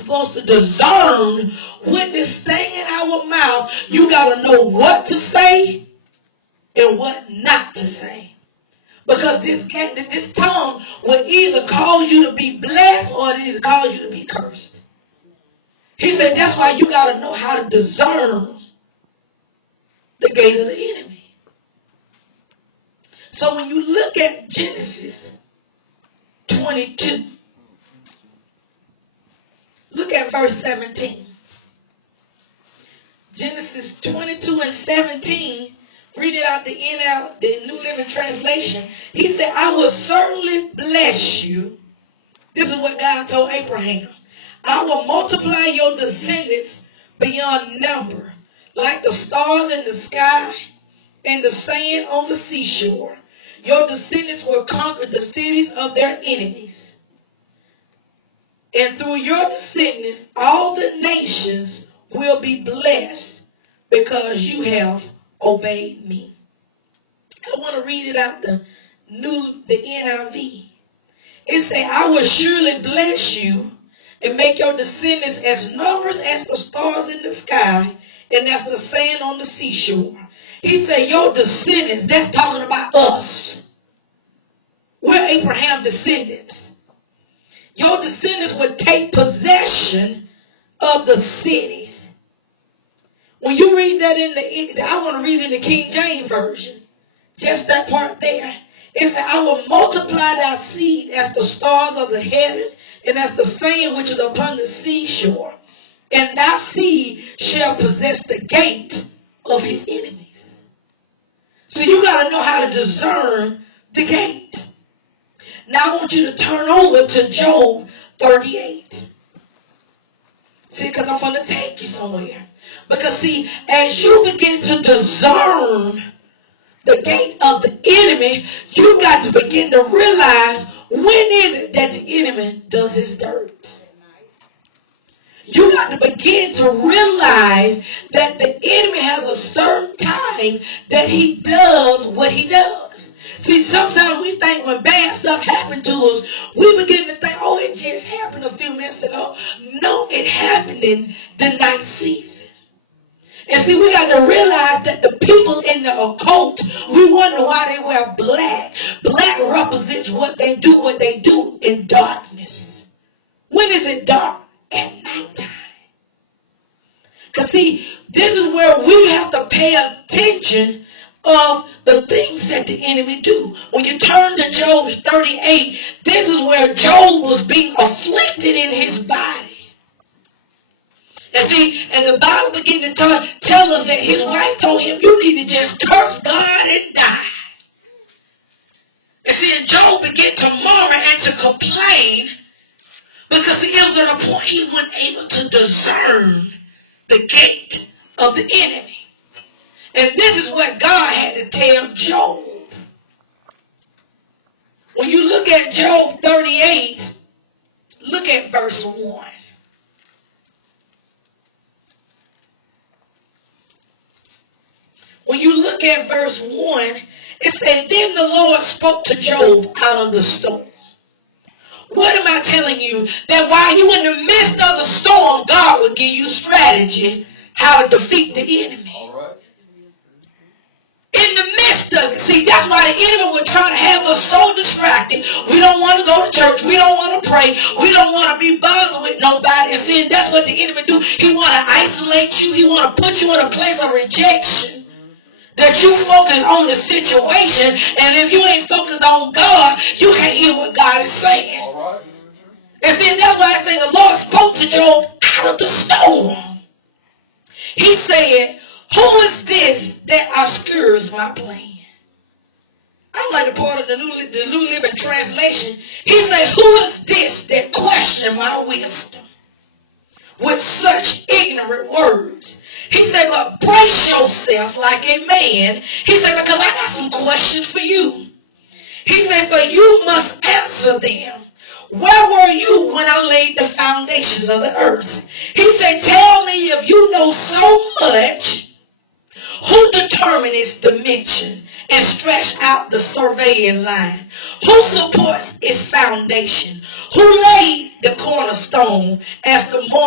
supposed to discern with this thing in our mouth. You got to know what to say and what not to say. Because this tongue will either cause you to be blessed or it will cause you to be cursed. He said that's why you got to know how to discern the gate of the enemy. So when you look at Genesis 22, look at verse 17. Genesis 22 and 17, read it out the New Living Translation. He said, I will certainly bless you. This is what God told Abraham. I will multiply your descendants beyond number, like the stars in the sky and the sand on the seashore. Your descendants will conquer the cities of their enemies. And through your descendants, all the nations will be blessed because you have obeyed me. I want to read it out the NIV. It says, I will surely bless you and make your descendants as numerous as the stars in the sky and as the sand on the seashore. He said, your descendants, that's talking about us. We're Abraham's descendants. Your descendants would take possession of the cities. When you read that I want to read it in the King James Version. Just that part there. It said, I will multiply thy seed as the stars of the heaven and as the sand which is upon the seashore. And thy seed shall possess the gate of his enemies. So you got to know how to discern the gate. Now I want you to turn over to Job 38. See, because I'm going to take you somewhere. Because see, as you begin to discern the gate of the enemy, you got to begin to realize when is it that the enemy does his dirt. You got to begin to realize that the enemy has a certain time that he does what he does. See, sometimes we think when bad stuff happened to us, we begin to think, oh, it just happened a few minutes ago. No, it happened in the night season. And see, we got to realize that the people in the occult, we wonder why they wear black. Black represents what they do in darkness. When is it dark? At nighttime. Because see, this is where we have to pay attention of the things that the enemy do. When you turn to Job 38, this is where Job was being afflicted in his body. And see, and the Bible began to tell us that his wife told him, you need to just curse God and die. And see, and Job began to murmur and to complain because he was at a point he wasn't able to discern the gate of the enemy. And this is what God had to tell Job. When you look at Job 38, look at verse 1. When you look at verse 1, it said, then the Lord spoke to Job out of the storm. What am I telling you? That while you in the midst of the storm, God will give you strategy how to defeat the enemy. All right. In the midst of it. See, that's why the enemy will try to have us so distracted. We don't want to go to church. We don't want to pray. We don't want to be bothered with nobody. And see, that's what the enemy do. He want to isolate you. He want to put you in a place of rejection. That you focus on the situation, and if you ain't focused on God, you can't hear what God is saying. All right. And then that's why I say the Lord spoke to Job out of the storm. He said, who is this that obscures my plan? I like the part of the New Living Translation. He said, who is this that questions my wisdom with such ignorant words? He said, but brace yourself like a man. He said, because I got some questions for you. He said, for you must answer them. Where were you when I laid the foundations of the earth? He said, tell me if you know so much, who determined its dimension and stretched out the surveying line? Who supports its foundation? Who laid the cornerstone as the